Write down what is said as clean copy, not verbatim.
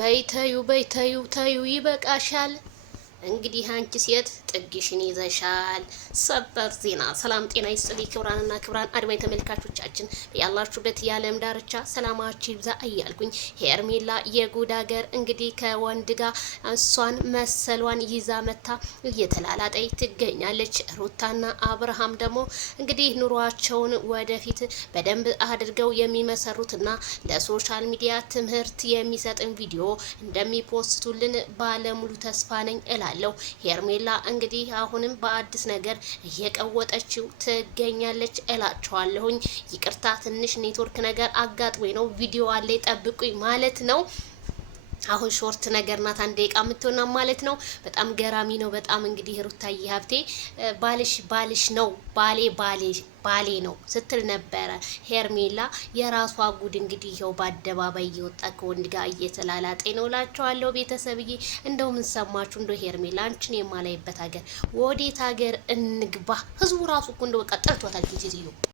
በይተዩ ተዩ ይበቃሻል። እንግዲህ አንቺ ሴት ጥግሽን ይዘሻል። ሰበር ዜና። ሰላም ጤና ይስጥልኝ ክብራንና ክብራን አድማጭ ተመልካቾቻችን ያላችሁበት የዓለም ዳርቻ ሰላማችሁ ይብዛ እያልኩኝ ሄርሜላ የጉድ ሀገር እንግዲህ ከወንድ ጋር እሷን መሰሏን ይዛ መታ እየተላላጠይ ትገኛለች። ሩታና አብርሃም ደግሞ እንግዲህ ኑሯቸውን ወደፊት በደንብ አድርገው የሚመሰሩትና ለሶሻል ሚዲያ ትምህርት የሚሰጥን ቪዲዮ እንደሚፖስቱልን ባለሙሉ ተስፋ ነኝ እላለሁ። ሄርሜላ እንግዲህ አሁንም በአዲስ ነገር እየቀወጠችው ትገኛለች እላችኋለሁኝ። ይቅርታ ትንሽ ኔትወርክ ነገር አጋጥሞኝ ነው፣ ቪዲዮ አለ ጠብቁኝ ማለት ነው። አሁን ሾርት ነገር ናት፣ አንድ ደቂቃ የምትሆና ማለት ነው። በጣም ገራሚ ነው። በጣም እንግዲህ ሩታዬ ሀብቴ ባልሽ ነው ባሌ ነው ስትል ነበረ ሄርሜላ። የራሷ ጉድ እንግዲህ ይኸው በአደባባይ እየወጣ ከወንድ ጋር እየተላላጤ ነው እላቸዋለሁ። ቤተሰብዬ እንደው ምን ሰማችሁ? እንደው ሄርሜላ አንቺን የማላይበት ሀገር ወዴት ሀገር እንግባ? ህዝቡ ራሱ እኮ እንደው በቃ ጠልቷታል ሴትዮ።